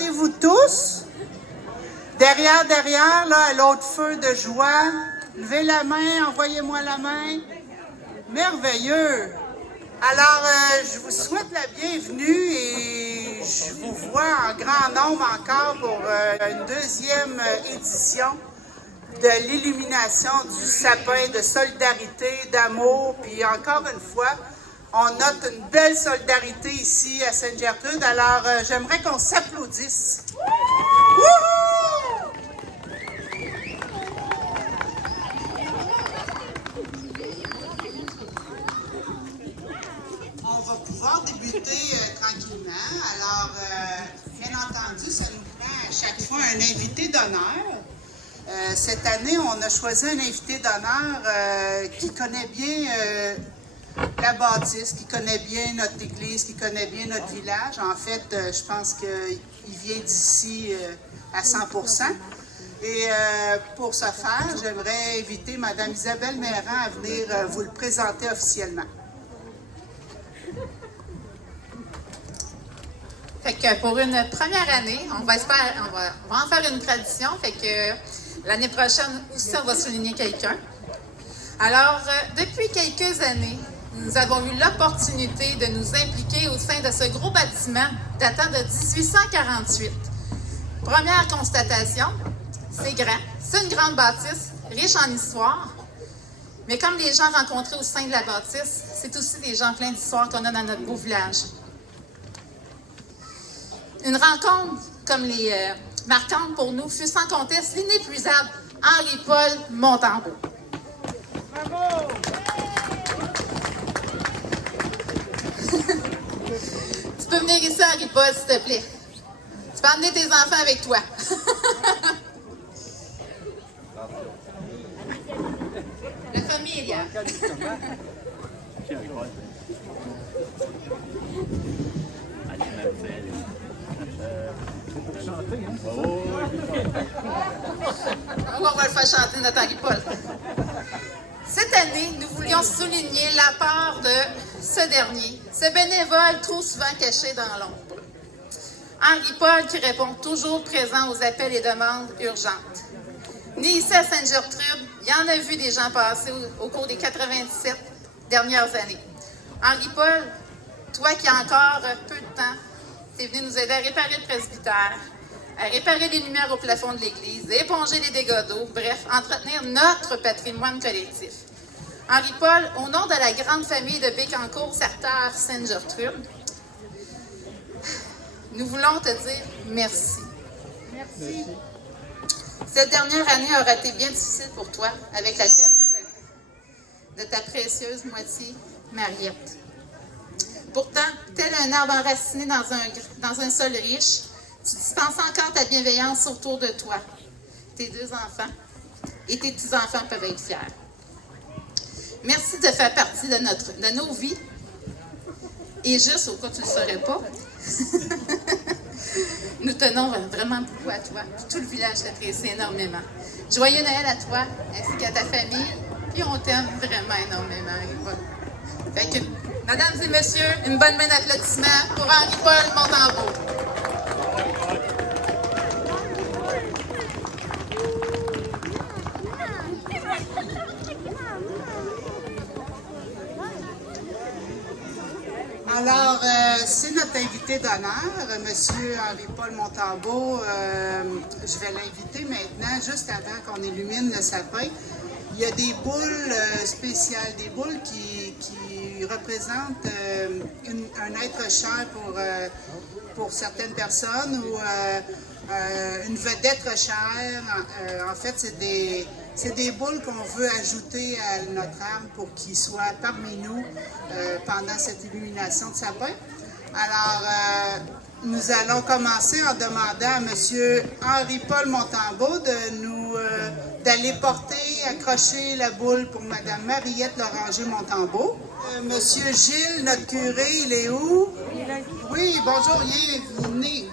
Entendez-vous tous? Derrière, là, à l'autre feu de joie. Levez la main, envoyez-moi la main. Merveilleux! Alors, je vous souhaite la bienvenue et je vous vois en grand nombre encore pour une deuxième édition de l'illumination du sapin de solidarité, d'amour. Puis encore une fois, on note une belle solidarité ici à Sainte-Gertrude. Alors, j'aimerais qu'on s'applaudisse. Wouhou! On va pouvoir débuter tranquillement. Alors, bien entendu, ça nous prend à chaque fois un invité d'honneur. Cette année, on a choisi un invité d'honneur qui connaît bien la bâtisse, qui connaît bien notre église, qui connaît bien notre village. En fait, je pense qu'il vient d'ici à 100%. Et pour ce faire, j'aimerais inviter Mme Isabelle Méran à venir vous le présenter officiellement. Fait que pour une première année, on va en faire une tradition. Fait que l'année prochaine aussi, on va souligner quelqu'un. Alors, depuis quelques années, nous avons eu l'opportunité de nous impliquer au sein de ce gros bâtiment datant de 1848. Première constatation, c'est grand. C'est une grande bâtisse, riche en histoire. Mais comme les gens rencontrés au sein de la bâtisse, c'est aussi des gens pleins d'histoire qu'on a dans notre beau village. Une rencontre comme les marquantes pour nous fut sans conteste l'inépuisable Henri-Paul Montembeault. Bravo! Tu peux venir ici, Henri-Paul, s'il te plaît. Tu peux emmener tes enfants avec toi. La famille. On va le faire chanter notre Henri-Paul. Cette année, nous voulions souligner l'apport de ce dernier, ce bénévole trop souvent caché dans l'ombre. Henri-Paul qui répond toujours présent aux appels et demandes urgentes. Né ici à Sainte-Gertrude, il en a vu des gens passer au cours des 97 dernières années. Henri-Paul, toi qui as encore peu de temps, tu es venu nous aider à réparer le presbytère, à réparer les lumières au plafond de l'église, à éponger les dégâts d'eau, bref, entretenir notre patrimoine collectif. Henri-Paul, au nom de la grande famille de Bécancour, Sartare, Sainte-Gertrude, nous voulons te dire merci. Merci. Cette dernière année aura été bien difficile pour toi avec la perte de ta précieuse moitié, Mariette. Pourtant, tel un arbre enraciné dans un sol riche, tu dispenses encore ta bienveillance autour de toi. Tes deux enfants et tes petits-enfants peuvent être fiers. Merci de faire partie de nos vies. Et juste au cas où tu ne le saurais pas, nous tenons vraiment beaucoup à toi. Tout le village t'apprécie énormément. Joyeux Noël à toi ainsi qu'à ta famille. Puis on t'aime vraiment énormément. Fait que, mesdames et messieurs, une bonne main d'applaudissements pour Henri-Paul Montembeault. Alors, c'est notre invité d'honneur, M. Henri-Paul Montembeault. Je vais l'inviter maintenant, juste avant qu'on illumine le sapin. Il y a des boules spéciales, des boules qui représentent un être cher pour certaines personnes ou une vedette chère. En fait, c'est des boules qu'on veut ajouter à notre arbre pour qu'il soit parmi nous pendant cette illumination de sapin. Alors, nous allons commencer en demandant à M. Henri-Paul Montembeault d'aller porter, accrocher la boule pour Mme Mariette Loranger-Montembeault. Monsieur Gilles, notre curé, il est où? Oui, bonjour, venez.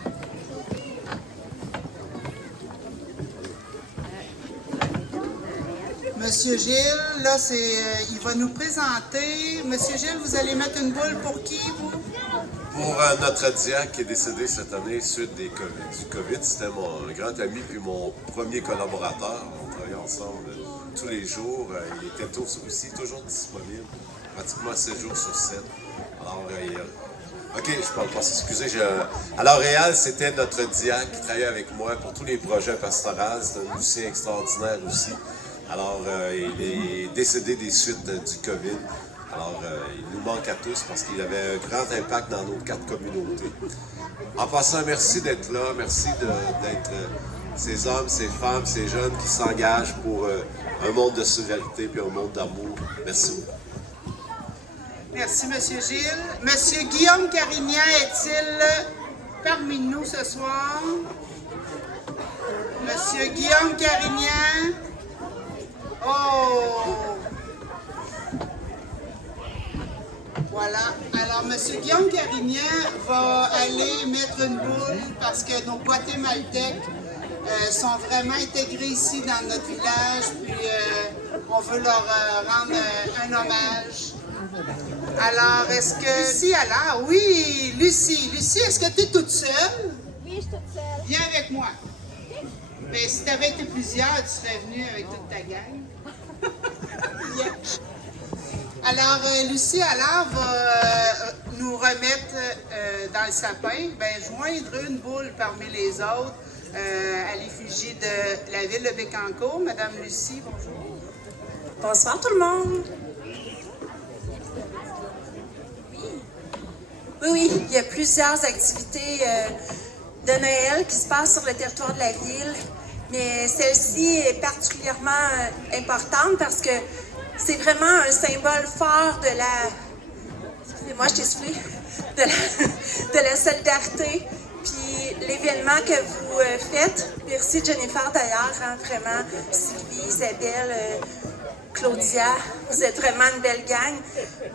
Monsieur Gilles, là, il va nous présenter. Monsieur Gilles, vous allez mettre une boule pour qui, vous? Pour notre diacre qui est décédé cette année suite du COVID, c'était mon grand ami puis mon premier collaborateur. On travaillait ensemble tous les jours. Il était aussi toujours disponible, pratiquement 7 jours sur 7. Alors, OK, je parle pas, excusez. Alors, Réal, c'était notre diacre qui travaillait avec moi pour tous les projets pastoraux. C'est un musicien extraordinaire aussi. Alors, il est décédé des suites du COVID. Alors, il nous manque à tous parce qu'il avait un grand impact dans nos 4 communautés. En passant, merci d'être là. Merci d'être ces hommes, ces femmes, ces jeunes qui s'engagent pour un monde de solidarité puis un monde d'amour. Merci beaucoup. Merci, M. Gilles. M. Guillaume Carignan est-il parmi nous ce soir? M. Guillaume Carignan. Oh! Voilà. Alors, M. Guillaume Carignan va aller mettre une boule parce que nos Guatémaltèques sont vraiment intégrés ici dans notre village. Puis, on veut leur rendre un hommage. Alors, est-ce que... Lucie, alors, oui, Lucie. Lucie, est-ce que tu es toute seule? Oui, je suis toute seule. Viens avec moi. Mais si tu avais été plusieurs, tu serais venue avec toute ta gang. Viens. Alors, Lucie Allard va nous remettre dans le sapin, joindre une boule parmi les autres à l'effigie de la ville de Bécancour. Madame Lucie, bonjour. Bonsoir tout le monde. Oui, il y a plusieurs activités de Noël qui se passent sur le territoire de la ville, mais celle-ci est particulièrement importante parce que c'est vraiment un symbole fort de la... Excusez-moi, je t'ai soufflé. De la solidarité. Puis l'événement que vous faites, merci Jennifer d'ailleurs, hein, vraiment, Sylvie, Isabelle, Claudia, vous êtes vraiment une belle gang.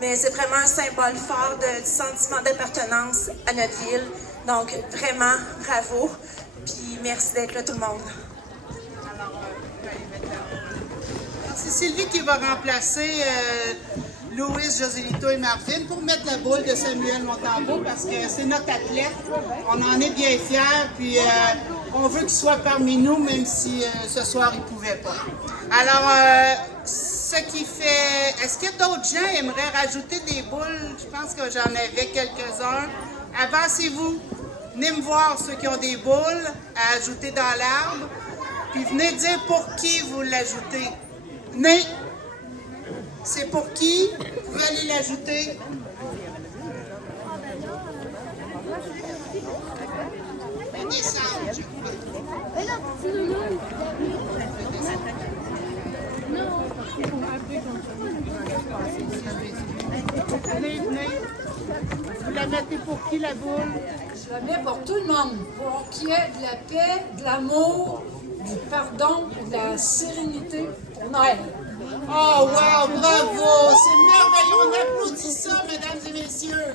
Mais c'est vraiment un symbole fort du sentiment d'appartenance à notre ville. Donc vraiment, bravo. Puis merci d'être là tout le monde. C'est Sylvie qui va remplacer Louise, Joselito et Marvin pour mettre la boule de Samuel Montembeault parce que c'est notre athlète. On en est bien fiers, puis on veut qu'il soit parmi nous, même si ce soir il ne pouvait pas. Alors, ce qui fait... Est-ce que d'autres gens aimeraient rajouter des boules? Je pense que j'en avais quelques-uns. Avancez-vous. Venez me voir ceux qui ont des boules à ajouter dans l'arbre. Puis venez dire pour qui vous l'ajoutez. Venez. C'est pour qui? Vous pouvez aller l'ajouter. Descendre, je Venez, venez. Vous la mettez pour qui, la boule? Je la mets pour tout le monde, pour qu'il y ait de la paix, de l'amour, du pardon, de la sérénité pour Noël. Oh, wow, bravo! C'est merveilleux! On applaudit ça, mesdames et messieurs!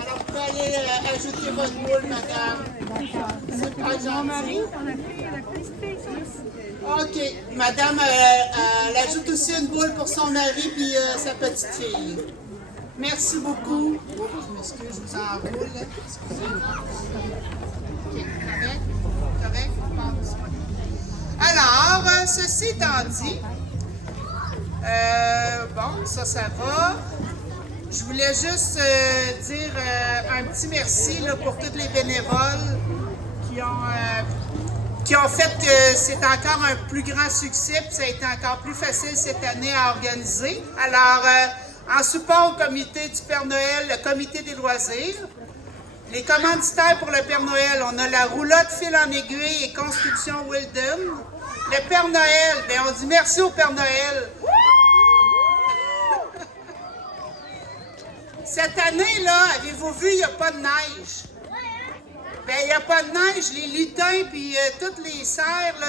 Alors, vous pouvez aller ajouter votre boule, madame. C'est pas gentil. OK. Madame, elle ajoute aussi une boule pour son mari puis sa petite fille. Merci beaucoup. Oh, je m'excuse, je vous enroule. Excusez-moi. OK, correct? Alors, ceci étant dit, bon, ça va. Je voulais juste dire un petit merci là, pour tous les bénévoles qui ont fait que c'est encore un plus grand succès, puis ça a été encore plus facile cette année à organiser. Alors, en support au comité du Père Noël, le comité des loisirs, les commanditaires pour le Père Noël, on a la roulotte fil en aiguille et construction Wilden. Le Père Noël, bien, on dit merci au Père Noël. Cette année-là, avez-vous vu, il n'y a pas de neige. Bien, il n'y a pas de neige. Les lutins puis toutes les serres, là,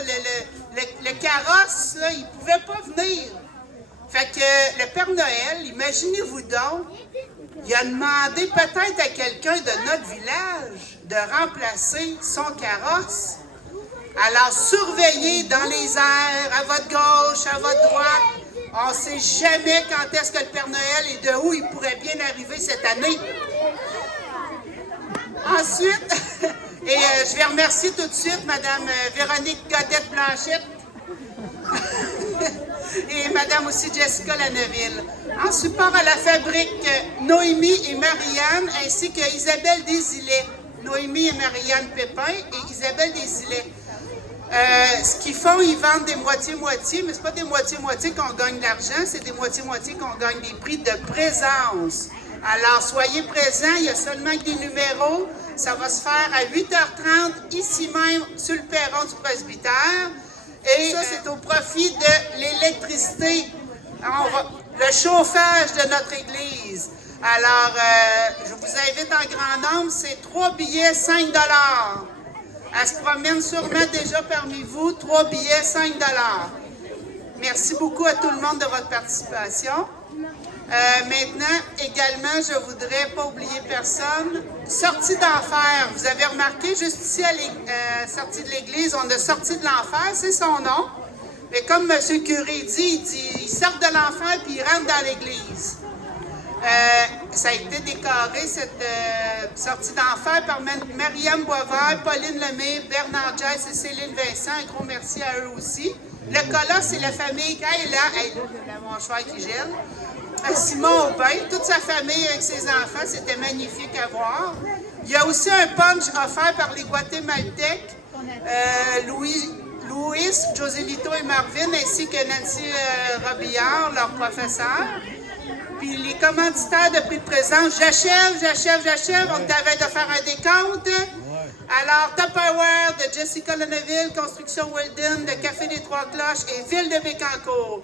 le carrosse, là, ils ne pouvaient pas venir. Fait que le Père Noël, imaginez-vous donc, il a demandé peut-être à quelqu'un de notre village de remplacer son carrosse. Alors, surveillez dans les airs, à votre gauche, à votre droite. On ne sait jamais quand est-ce que le Père Noël et de où il pourrait bien arriver cette année. Ensuite, je vais remercier tout de suite Mme Véronique Godette-Blanchette et Mme aussi Jessica Lanneville. En support à la fabrique, Noémie et Marianne, ainsi que Isabelle Desilets. Noémie et Marianne Pépin et Isabelle Desilets. Ce qu'ils font, ils vendent des moitiés-moitiés, mais ce n'est pas des moitiés-moitiés qu'on gagne de l'argent, c'est des moitiés-moitiés qu'on gagne des prix de présence. Alors, soyez présents, il y a seulement que des numéros. Ça va se faire à 8h30, ici même, sur le perron du presbytère. Et ça, c'est au profit de l'électricité, le chauffage de notre église. Alors, je vous invite en grand nombre, c'est 3 billets, 5 $. Elle se promène sûrement déjà parmi vous, 3 billets, 5 $. Merci beaucoup à tout le monde de votre participation. Maintenant, également, je ne voudrais pas oublier personne. Sortie d'enfer. Vous avez remarqué, juste ici, à sortie de l'église, on a sorti de l'enfer, c'est son nom. Mais comme M. Curé dit, il sort de l'enfer puis il rentre dans l'église. Ça a été décoré, cette sortie d'enfer, par Mariam Boisvert, Pauline Lemay, Bernard Jess et Céline Vincent. Un gros merci à eux aussi. Le colosse, c'est la famille Kayla. Hey, mon cheval qui gèle. Simon Aubin, toute sa famille avec ses enfants, c'était magnifique à voir. Il y a aussi un punch offert par les Guatémaltèques, Louis, Joselito et Marvin, ainsi que Nancy Robillard, leur professeur. Puis les commanditaires de prix de présence, j'achève, on t'avait de faire un décompte. Alors, Tupperware de Jessica Lanneville, Construction Weldon, de Café des Trois Cloches et Ville de Bécancour.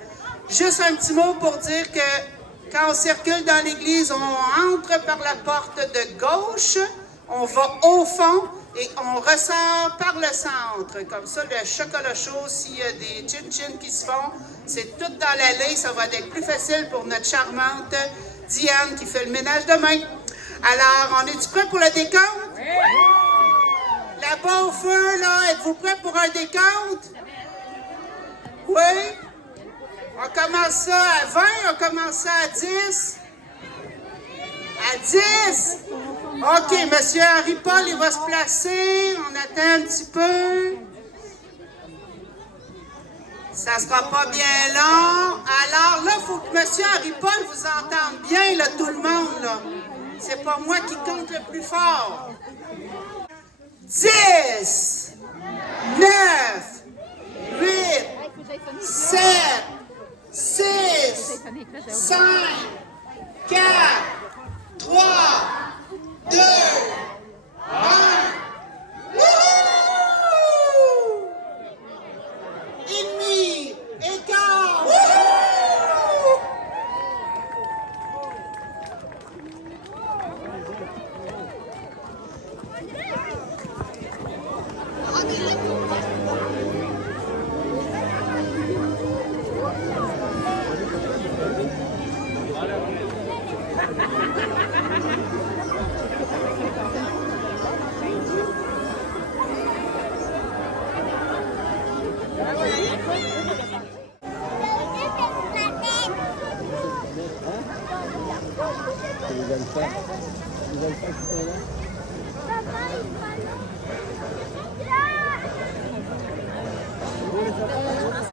Juste un petit mot pour dire que quand on circule dans l'église, on entre par la porte de gauche, on va au fond et on ressort par le centre. Comme ça, le chocolat chaud, s'il y a des chin-chin qui se font, c'est tout dans l'allée. Ça va être plus facile pour notre charmante Diane qui fait le ménage demain. Alors, on est-tu prêts pour le décompte? Oui! Là-bas au feu, là, êtes-vous prêts pour un décompte? Oui? On commence ça à 20, on commence ça à 10. À 10? OK, M. Henri-Paul, il va se placer. On attend un petit peu. Ça ne sera pas bien long. Alors là, il faut que M. Henri-Paul vous entende bien, là, tout le monde, là. C'est pas moi qui compte le plus fort. 10, 9, 8, 7, 6, 5, 4, 3, 2, 1. Wouhou! Et demi, et quart. Wouhou!